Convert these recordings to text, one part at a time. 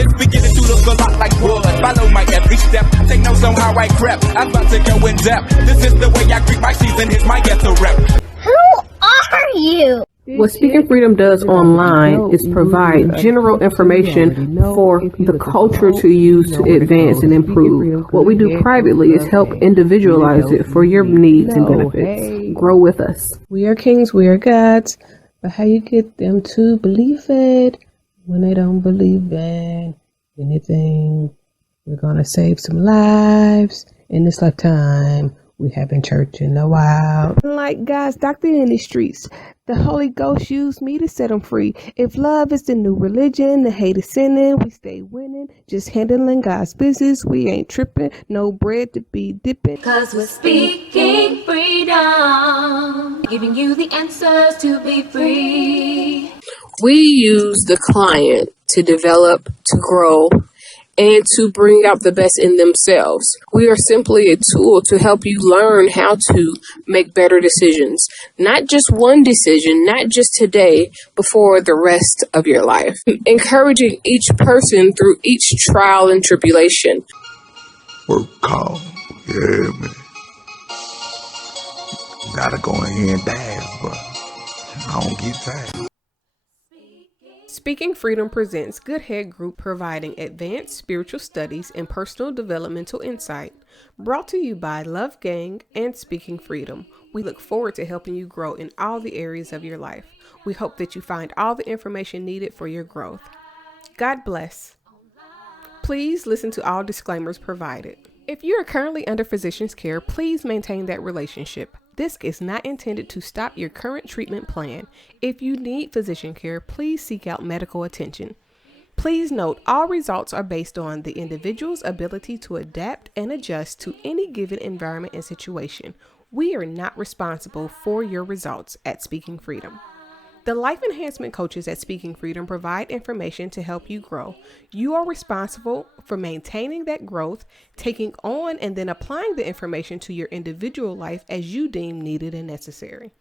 It's beginning to look a lot like wood. Follow my every step. Take notes on how I crept. I'm about to go in depth. This is the way I greet my season. Here's my ghetto rep. Who are you? What Speaking Freedom does online is provide general information for the culture to use to advance and improve. What we do privately is help individualize it for your needs and benefits. Grow with us. We are kings, we are gods, but how you get them to believe it when they don't believe in anything? We're gonna save some lives in this lifetime. We haven't church in a while. Like God's doctor in the streets, the Holy Ghost used me to set them free. If love is the new religion, the hate is sinning, we stay winning. Just handling God's business, we ain't tripping. No bread to be dipping. 'Cause we're speaking freedom, giving you the answers to be free. We use the client to develop, to grow, and to bring out the best in themselves. We are simply a tool to help you learn how to make better decisions. Not just one decision, not just today, but for the rest of your life. Encouraging each person through each trial and tribulation. Work call. Yeah, man. Gotta go in here and dance, but I don't get tired. Speaking Freedom presents Good Head Group, providing advanced spiritual studies and personal developmental insight. Brought to you by Love Gang and Speaking Freedom. We look forward to helping you grow in all the areas of your life. We hope that you find all the information needed for your growth. God bless. Please listen to all disclaimers provided. If you are currently under physician's care, please maintain that relationship. This is not intended to stop your current treatment plan. If you need physician care, please seek out medical attention. Please note, all results are based on the individual's ability to adapt and adjust to any given environment and situation. We are not responsible for your results at Speaking Freedom. The life enhancement coaches at Speaking Freedom provide information to help you grow. You are responsible for maintaining that growth, taking on and then applying the information to your individual life as you deem needed and necessary.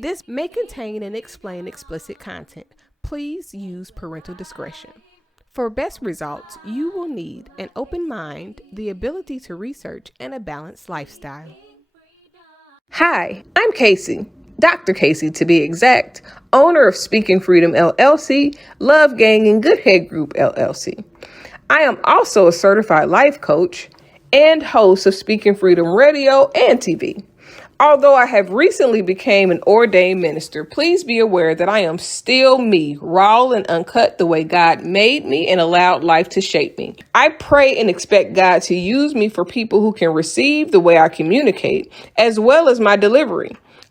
This may contain and explain explicit content. Please use parental discretion. For best results, you will need an open mind, the ability to research, and a balanced lifestyle. Hi, I'm Kaci. Dr. Kaci to be exact, owner of Speaking Freedom LLC, Love Gang and Good Head Group LLC. I am also a certified life coach and host of Speaking Freedom Radio and TV. Although I have recently became an ordained minister, please be aware that I am still me, raw and uncut the way God made me and allowed life to shape me. I pray and expect God to use me for people who can receive the way I communicate, as well as my delivery.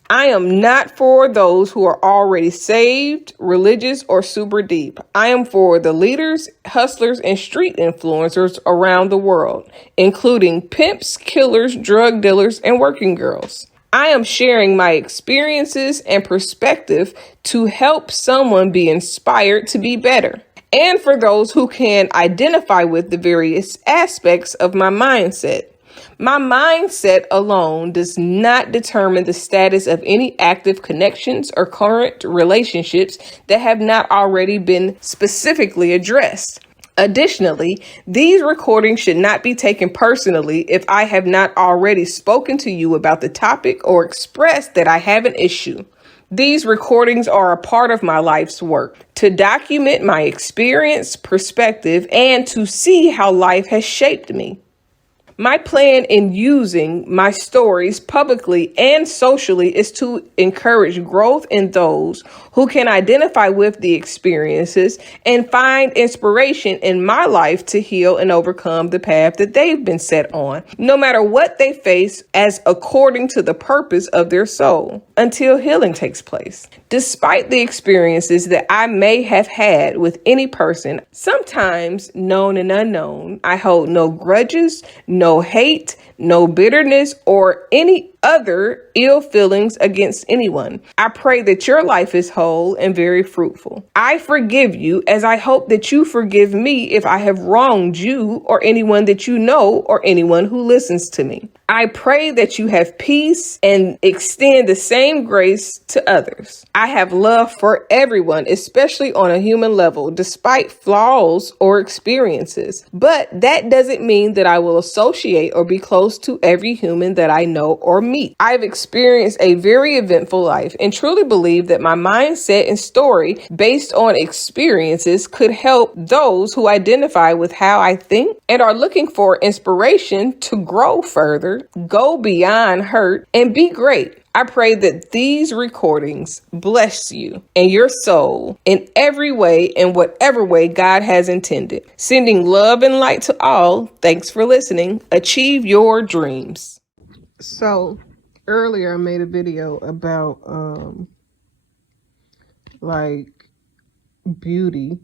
I am not for those who are already saved, religious, or super deep. I am for the leaders, hustlers, and street influencers around the world, including pimps, killers, drug dealers, and working girls. I am sharing my experiences and perspective to help someone be inspired to be better, and for those who can identify with the various aspects of my mindset. My mindset alone does not determine the status of any active connections or current relationships that have not already been specifically addressed. Additionally, these recordings should not be taken personally if I have not already spoken to you about the topic or expressed that I have an issue. These recordings are a part of my life's work to document my experience, perspective, and to see how life has shaped me. My plan in using my stories publicly and socially is to encourage growth in those who can identify with the experiences and find inspiration in my life to heal and overcome the path that they've been set on, no matter what they face, as according to the purpose of their soul, until healing takes place. Despite the experiences that I may have had with any person, sometimes known and unknown, I hold no grudges, no hate, no bitterness, or any other ill feelings against anyone. I pray that your life is whole and very fruitful. I forgive you as I hope that you forgive me if I have wronged you or anyone that you know or anyone who listens to me. I pray that you have peace and extend the same grace to others. I have love for everyone, especially on a human level, despite flaws or experiences. But that doesn't mean that I will associate or be close to every human that I know or meet. I've experienced a very eventful life and truly believe that my mindset and story based on experiences could help those who identify with how I think and are looking for inspiration to grow further, go beyond hurt, and be great. I pray that these recordings bless you and your soul in every way, in whatever way God has intended. Sending love and light to all. Thanks for listening. Achieve your dreams. So earlier I made a video about like beauty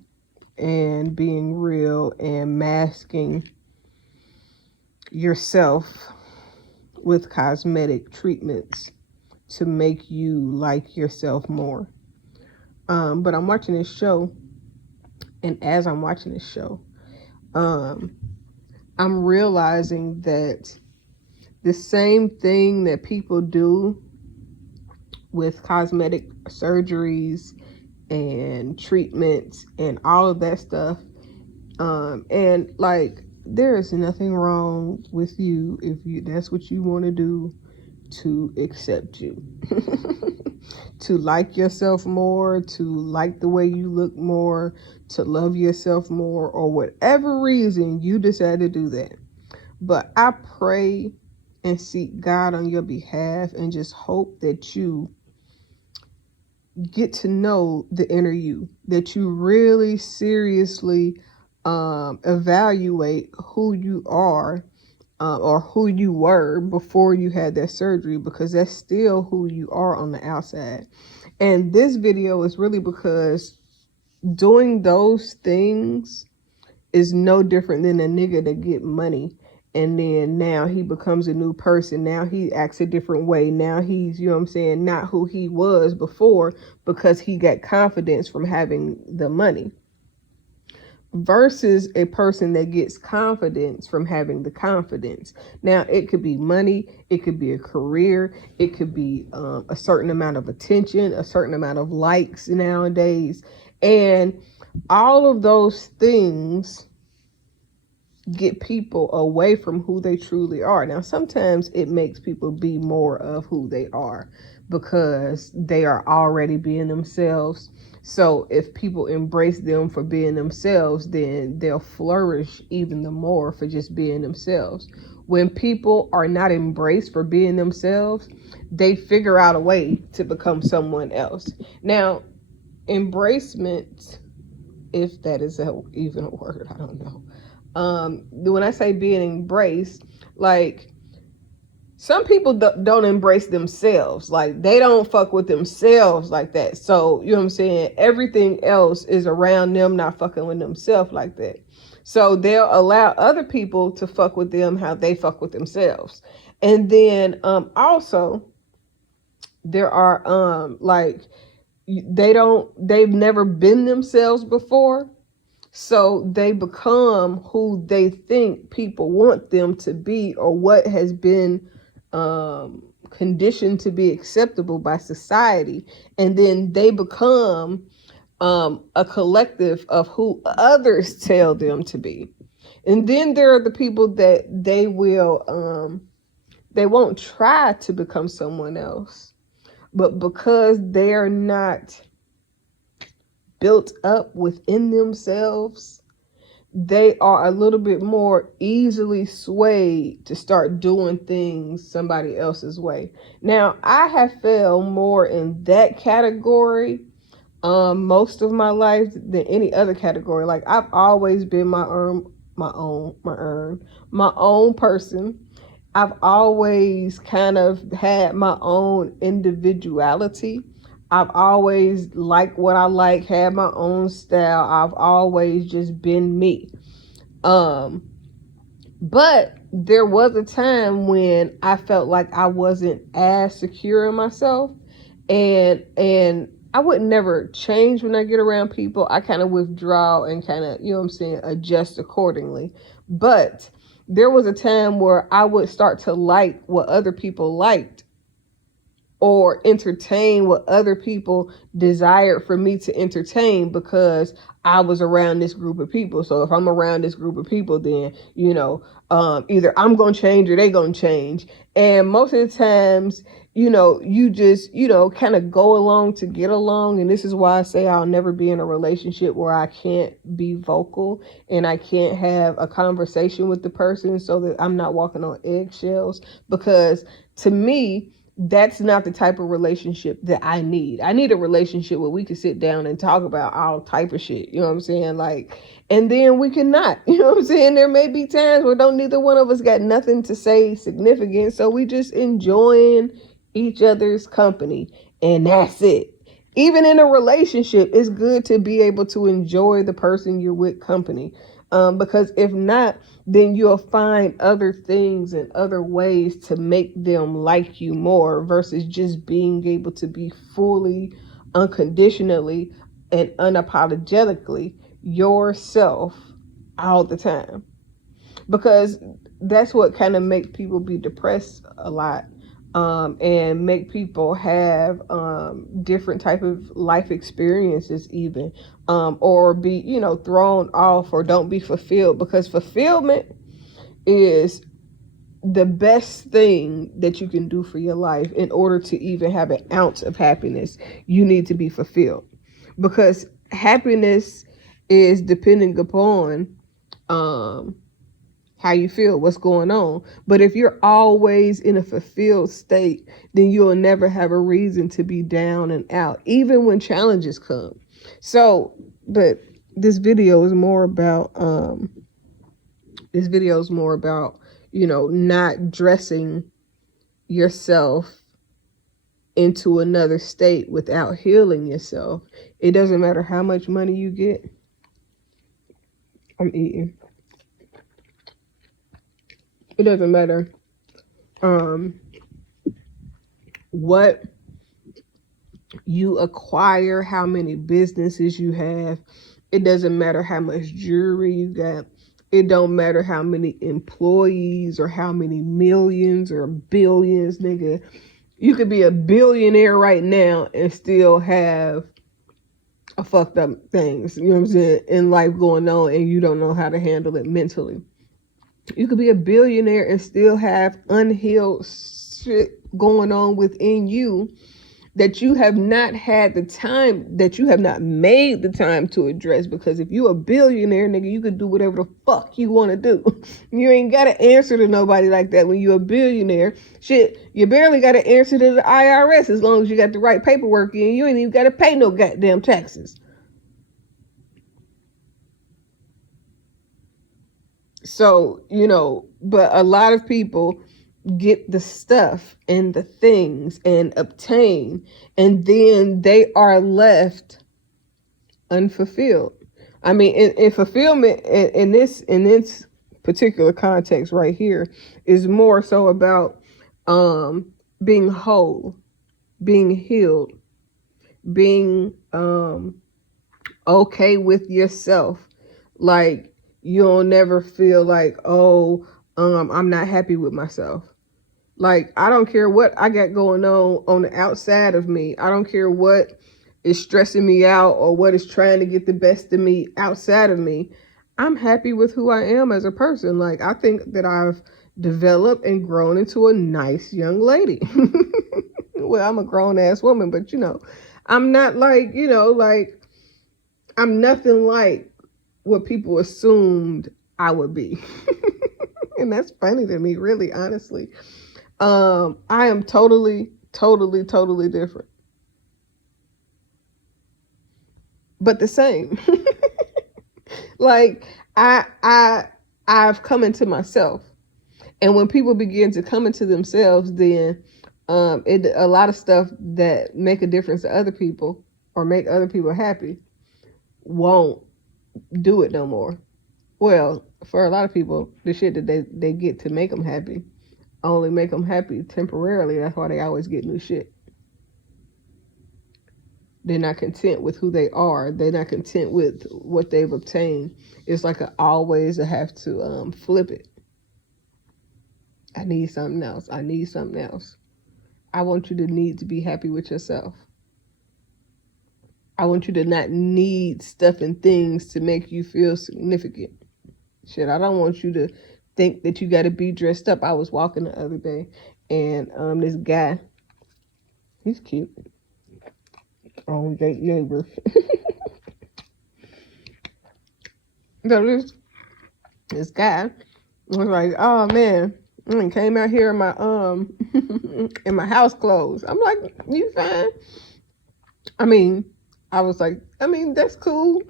and being real and masking yourself with cosmetic treatments to make you like yourself more. But I'm watching this show, and as I'm watching this show, I'm realizing that the same thing that people do with cosmetic surgeries and treatments and all of that stuff, and like there is nothing wrong with you if that's what you want to do, to accept you, to like yourself more, to like the way you look more, to love yourself more, or whatever reason you decide to do that. But I pray and seek God on your behalf and just hope that you get to know the inner you, that you really seriously evaluate who you are, or who you were before you had that surgery, because that's still who you are on the outside. And this video is really because doing those things is no different than a nigga that get money and then now he becomes a new person. Now he acts a different way. Now he's, you know what I'm saying, not who he was before because he got confidence from having the money. Versus a person that gets confidence from having the confidence. Now, it could be money, it could be a career, it could be a certain amount of attention, a certain amount of likes nowadays. And all of those things get people away from who they truly are. Now, sometimes it makes people be more of who they are because they are already being themselves. So if people embrace them for being themselves, then they'll flourish even the more for just being themselves. When people are not embraced for being themselves, they figure out a way to become someone else. Now, embracement, if that is even a word, I don't know. When I say being embraced, like some people don't embrace themselves. Like they don't fuck with themselves like that. So, you know what I'm saying? Everything else is around them not fucking with themselves like that. So they'll allow other people to fuck with them how they fuck with themselves. And then also there are like they've never been themselves before. So they become who they think people want them to be, or what has been conditioned to be acceptable by society. And then they become a collective of who others tell them to be. And then there are the people that they won't try to become someone else, but because they're not built up within themselves, they are a little bit more easily swayed to start doing things somebody else's way. Now, I have fell more in that category most of my life than any other category. Like I've always been my own person. I've always kind of had my own individuality. I've always liked what I like, had my own style. I've always just been me. But there was a time when I felt like I wasn't as secure in myself, and I would never change when I get around people. I kind of withdraw and kind of, adjust accordingly. But there was a time where I would start to like what other people liked, or entertain what other people desired for me to entertain, because I was around this group of people. So if I'm around this group of people, then, either I'm going to change or they going to change. And most of the times, you just, kind of go along to get along. And this is why I say I'll never be in a relationship where I can't be vocal and I can't have a conversation with the person so that I'm not walking on eggshells. Because to me, that's not the type of relationship that I need. I need a relationship where we can sit down and talk about all type of shit. You know what I'm saying? Like, and then we cannot, you know what I'm saying? There may be times where neither one of us got nothing to say significant. So we just enjoying each other's company, and that's it. Even in a relationship, it's good to be able to enjoy the person you're with company. Because if not, then you'll find other things and other ways to make them like you more, versus just being able to be fully, unconditionally, and unapologetically yourself all the time. Because that's what kind of make people be depressed a lot. And make people have different type of life experiences even, or be, thrown off, or don't be fulfilled, because fulfillment is the best thing that you can do for your life. In order to even have an ounce of happiness, you need to be fulfilled, because happiness is depending upon how you feel, what's going on. But if you're always in a fulfilled state, then you'll never have a reason to be down and out, even when challenges come. So, but this video is more about, not dressing yourself into another state without healing yourself. It doesn't matter how much money you get. I'm eating. It doesn't matter what you acquire, how many businesses you have. It doesn't matter how much jewelry you got. It don't matter how many employees or how many millions or billions, nigga. You could be a billionaire right now and still have a fucked up things, you know what I'm saying, in life going on, and you don't know how to handle it mentally. You could be a billionaire and still have unhealed shit going on within you that you have not had the time, that you have not made the time to address. Because if you a billionaire, nigga, you could do whatever the fuck you want to do. You ain't got to answer to nobody like that when you're a billionaire. Shit, you barely got to answer to the IRS as long as you got the right paperwork in. You ain't even got to pay no goddamn taxes. So, but a lot of people get the stuff and the things and obtain, and then they are left unfulfilled. I mean, in fulfillment, in this particular context right here, is more so about being whole, being healed, being okay with yourself. Like, you'll never feel like, I'm not happy with myself. Like, I don't care what I got going on the outside of me. I don't care what is stressing me out or what is trying to get the best of me outside of me. I'm happy with who I am as a person. Like, I think that I've developed and grown into a nice young lady. Well, I'm a grown ass woman, but I'm not like, I'm nothing like what people assumed I would be. And that's funny to me, really, honestly. I am totally different. But the same. Like, I've come into myself. And when people begin to come into themselves, then a lot of stuff that make a difference to other people or make other people happy won't do it no more. Well, for a lot of people, the shit that they get to make them happy only make them happy temporarily. That's why they always get new shit. They're not content with who they are. They're not content with what they've obtained. It's like always have to flip it. I need something else. I need something else. I want you to need to be happy with yourself. I want you to not need stuff and things to make you feel significant. Shit, I don't want you to think that you got to be dressed up. I was walking the other day, and this guy, he's cute. Oh, date neighbor. So this guy was like, "Oh man, I came out here in my in my house clothes." I'm like, "You fine?" I was like, that's cool.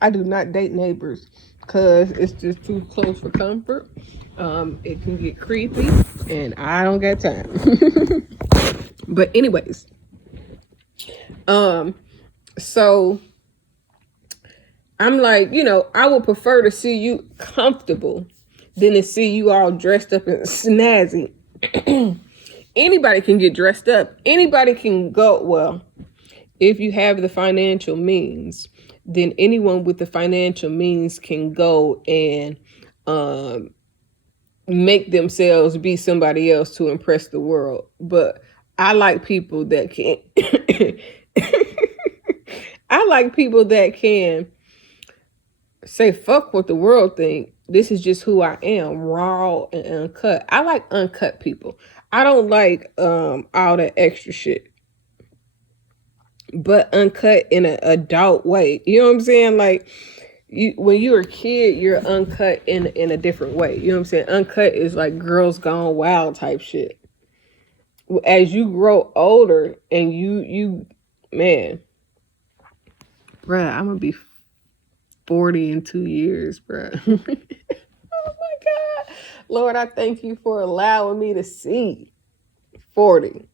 I do not date neighbors because it's just too close for comfort. It can get creepy, and I don't got time. But anyways, so I'm like, I would prefer to see you comfortable than to see you all dressed up and snazzy. Anybody can get dressed up. Anybody can go. Well, if you have the financial means, then anyone with the financial means can go and make themselves be somebody else to impress the world. But I like people that can. I like people that can say fuck what the world think. This is just who I am, raw and uncut. I like uncut people. I don't like all that extra shit, but uncut in an adult way. You know what I'm saying? Like when you're a kid, you're uncut in a different way. You know what I'm saying? Uncut is like girls gone wild type shit. As you grow older and you man, bruh, I'm gonna be 40 in 2 years, bruh. Oh my God. Lord, I thank you for allowing me to see 40.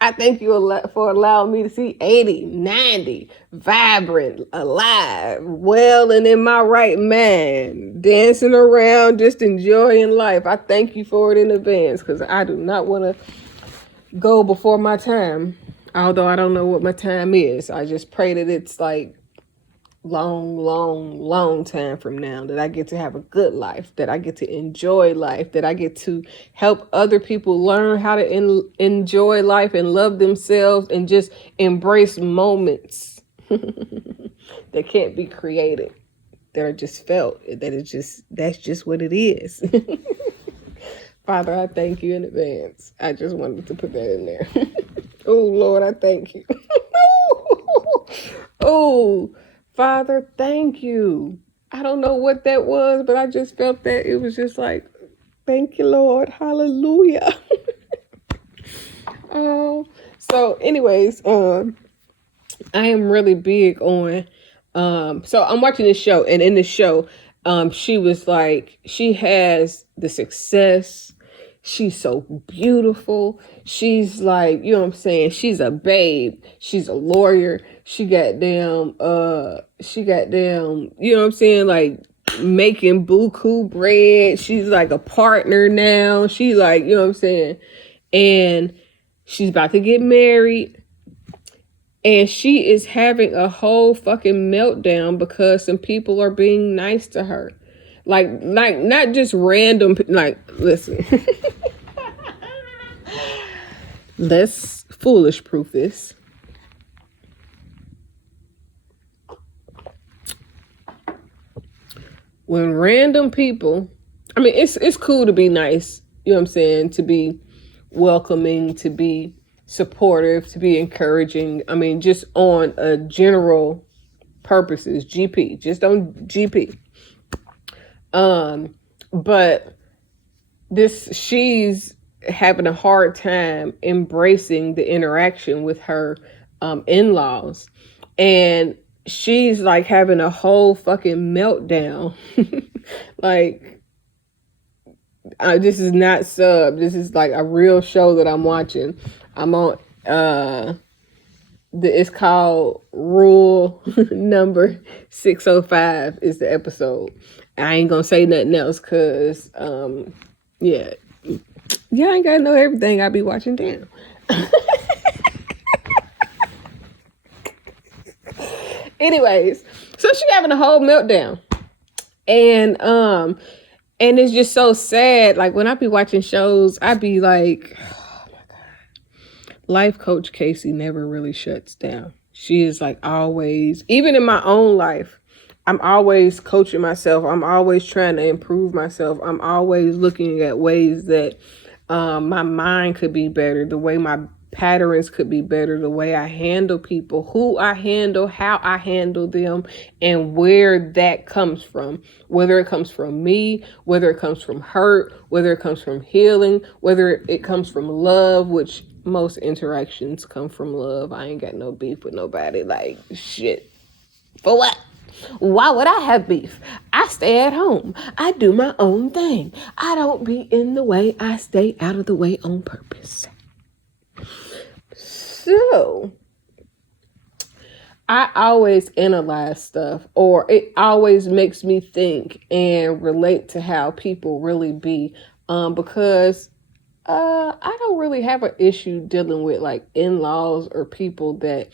I thank you for allowing me to see 80, 90, vibrant, alive, well and in my right mind, dancing around, just enjoying life. I thank you for it in advance because I do not want to go before my time, although I don't know what my time is. I just pray that it's like long time from now, that I get to have a good life, that I get to enjoy life, that I get to help other people learn how to enjoy life and love themselves and just embrace moments that can't be created, that are just felt, that's just what it is. Father, I thank you in advance. I just wanted to put that in there. Oh Lord, I thank you. Oh Father, thank you. I don't know what that was, but I just felt that it was just like, thank you, Lord. Hallelujah. Oh, so anyways, I am really big on, so I'm watching this show, and in the show, she was like, she has the success. She's so beautiful. She's like, you know what I'm saying? She's a babe. She's a lawyer. She got damn, you know what I'm saying? Like making buku bread. She's like a partner now. She's like, you know what I'm saying? And she's about to get married. And she is having a whole fucking meltdown because some people are being nice to her. Like not just random, like, listen. Let's foolish proof this. When random people, it's cool to be nice, you know what I'm saying? To be welcoming, to be supportive, to be encouraging. Just on a general purposes, GP, just on GP. But she's having a hard time embracing the interaction with her in-laws, and she's like having a whole fucking meltdown. Like, this is not sub. This is like a real show that I'm watching. I'm on It's called Rule Number 605 is the episode. I ain't gonna say nothing else because, yeah, y'all ain't gotta know everything I be watching down. Anyways, so she having a whole meltdown. And it's just so sad. Like when I be watching shows, I be like, oh my God. Life coach Kaci never really shuts down. She is like always, even in my own life, I'm always coaching myself. I'm always trying to improve myself. I'm always looking at ways that my mind could be better, the way my patterns could be better, the way I handle people, who I handle, how I handle them, and where that comes from. Whether it comes from me, whether it comes from hurt, whether it comes from healing, whether it comes from love, which most interactions come from love. I ain't got no beef with nobody. Like, shit. For what? Why would I have beef? I stay at home. I do my own thing. I don't be in the way. I stay out of the way on purpose. So, I always analyze stuff, or it always makes me think and relate to how people really be, because I don't really have an issue dealing with like in-laws or people that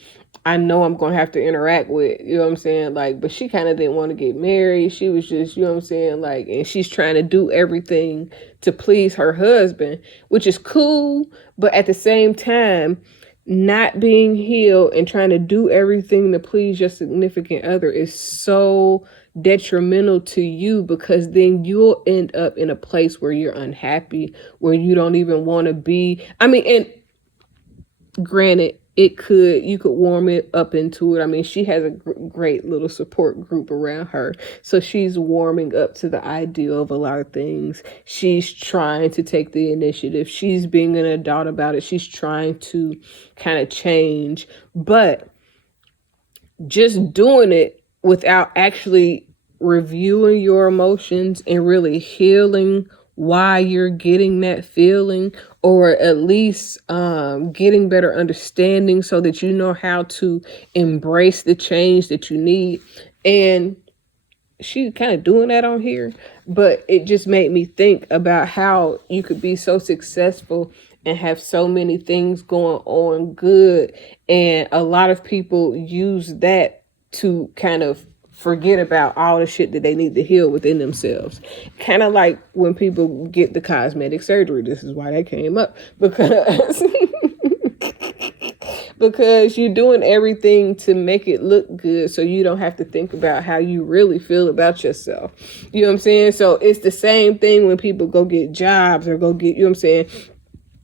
I know I'm going to have to interact with, you know what I'm saying? Like, but she kind of didn't want to get married. She was just, you know what I'm saying? Like, and she's trying to do everything to please her husband, which is cool. But at the same time, not being healed and trying to do everything to please your significant other is so detrimental to you, because then you'll end up in a place where you're unhappy, where you don't even want to be. I mean, and granted, you could warm it up into it. I mean, she has a great little support group around her. So she's warming up to the ideal of a lot of things. She's trying to take the initiative. She's being an adult about it. She's trying to kind of change. But just doing it without actually reviewing your emotions and really healing why you're getting that feeling, or at least getting better understanding so that you know how to embrace the change that you need. And she's kind of doing that on here, but it just made me think about how you could be so successful and have so many things going on good, and a lot of people use that to kind of forget about all the shit that they need to heal within themselves. Kind of like when people get the cosmetic surgery. This is why that came up, because because you're doing everything to make it look good, so you don't have to think about how you really feel about yourself. You know what I'm saying? So it's the same thing when people go get jobs or go get, you know what I'm saying,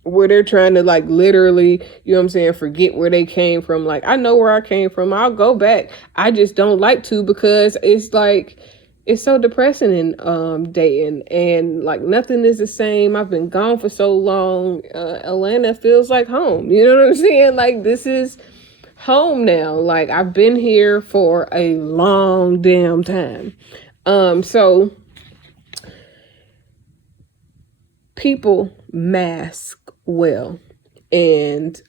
where they're trying to like literally, you know what I'm saying, forget where they came from. Like, I know where I came from. I'll go back. I just don't like to, because it's like, it's so depressing in dating, and like nothing is the same. I've been gone for so long. Atlanta feels like home. You know what I'm saying? Like, this is home now. Like, I've been here for a long damn time. So people mask well, and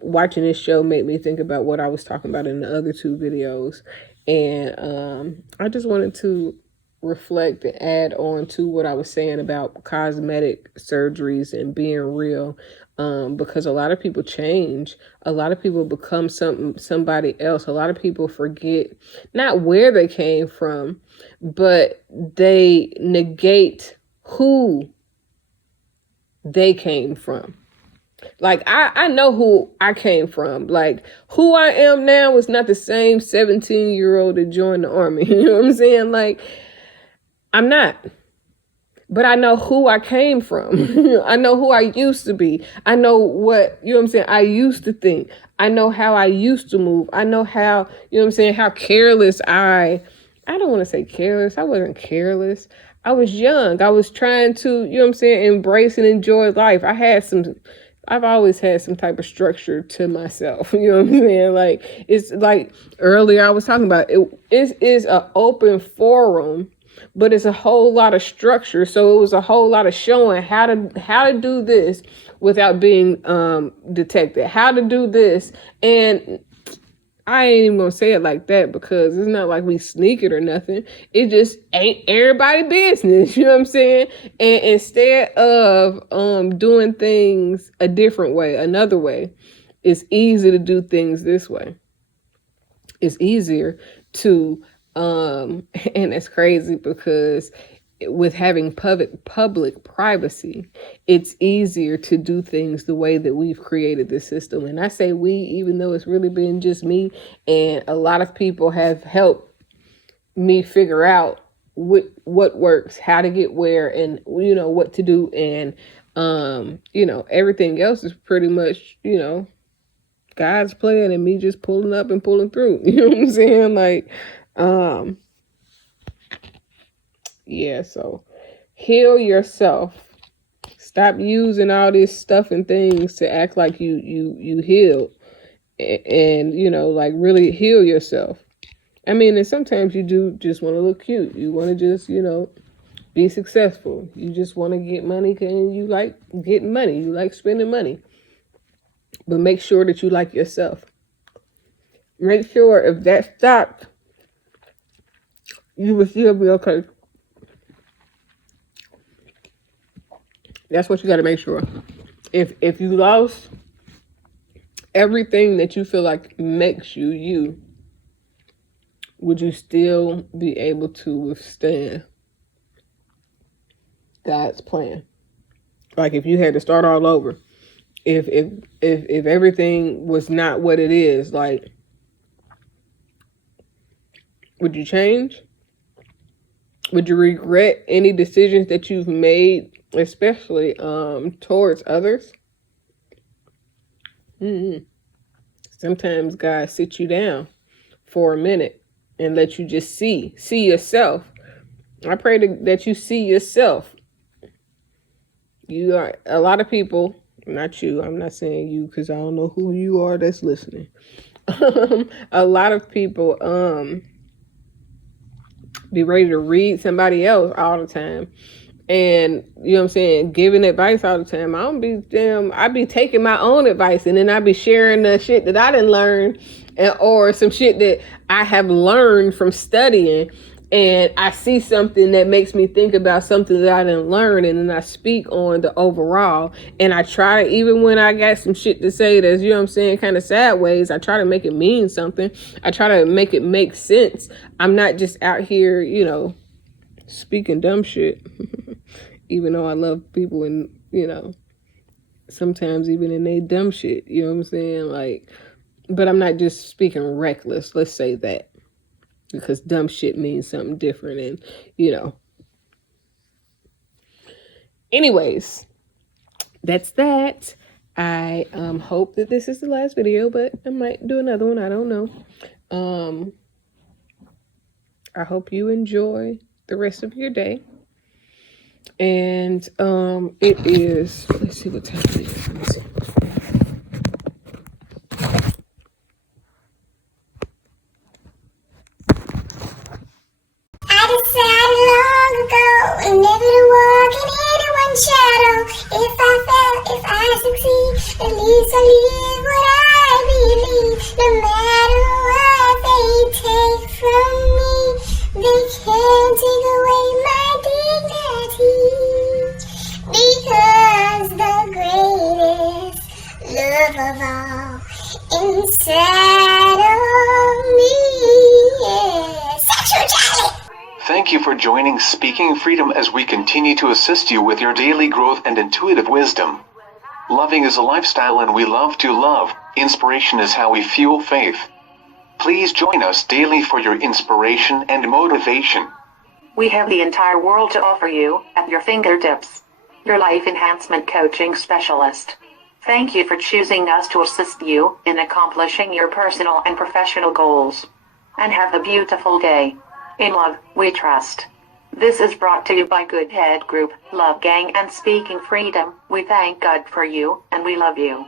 watching this show made me think about what I was talking about in the other two videos, and I just wanted to reflect and add on to what I was saying about cosmetic surgeries and being real, because a lot of people change. A lot of people become somebody else. A lot of people forget not where they came from, but they negate who they came from. Like, I know who I came from. Like, who I am now is not the same 17-year-old that joined the army. You know what I'm saying? Like, I'm not. But I know who I came from. I know who I used to be. I know what, you know what I'm saying, I used to think. I know how I used to move. I know how, you know what I'm saying, how careless I don't want to say careless. I wasn't careless. I was young. I was trying to, you know what I'm saying, embrace and enjoy life. I've always had some type of structure to myself. You know what I'm saying? Like, it's like earlier I was talking about, it is an open forum but it's a whole lot of structure. So it was a whole lot of showing how to do this without being detected, how to do this. And I ain't even gonna say it like that because it's not like we sneak it or nothing. It just ain't everybody business. You know what I'm saying? And instead of doing things a different way, another way, it's easy to do things this way. It's easier to and it's crazy because with having public privacy, it's easier to do things the way that we've created this system. And I say we, even though it's really been just me, and a lot of people have helped me figure out what works, how to get where, and what to do. And everything else is pretty much God's plan and me just pulling up and pulling through. You know what I'm saying? Like, yeah, so heal yourself. Stop using all this stuff and things to act like you healed, and like really heal yourself. I mean, and sometimes you do just want to look cute. You want to just be successful. You just want to get money because you like getting money. You like spending money. But make sure that you like yourself. Make sure if that stopped, you will still be okay. That's what you got to make sure. If you lost everything that you feel like makes you, would you still be able to withstand God's plan? Like if you had to start all over, if everything was not what it is, like, would you change? Would you regret any decisions that you've made, especially towards others? Sometimes God sits you down for a minute and let you just see yourself. I pray that you see yourself. You are a lot of people, not you. I'm not saying you because I don't know who you are that's listening. A lot of people be ready to read somebody else all the time. And you know what I'm saying, giving advice all the time. I be taking my own advice and then I be sharing the shit that I didn't learn or some shit that I have learned from studying. And I see something that makes me think about something that I didn't learn, and then I speak on the overall. And I try to, even when I got some shit to say that's, you know what I'm saying, kind of sideways, I try to make it mean something. I try to make it make sense. I'm not just out here, speaking dumb shit. Even though I love people and, sometimes even in they dumb shit, you know what I'm saying? Like, but I'm not just speaking reckless. Let's say that. Because dumb shit means something different. And, anyways, that's that. I hope that this is the last video, but I might do another one. I don't know. I hope you enjoy the rest of your day. And it is, let's see what time it is. Let me see. I decided long ago never to walk in anyone's shadow. If I fail, if I succeed, at least I live what I believe. No matter what they take from me, they can't take away my dignity. Because the greatest love of all inside of me is sexual Charlie. Thank you for joining Speaking Freedom as we continue to assist you with your daily growth and intuitive wisdom. Loving is a lifestyle and we love to love. Inspiration is how we fuel faith. Please join us daily for your inspiration and motivation. We have the entire world to offer you at your fingertips. Your life enhancement coaching specialist. Thank you for choosing us to assist you in accomplishing your personal and professional goals. And have a beautiful day. In love, we trust. This is brought to you by Good Head Group, Love Gang and Speaking Freedom. We thank God for you, and we love you.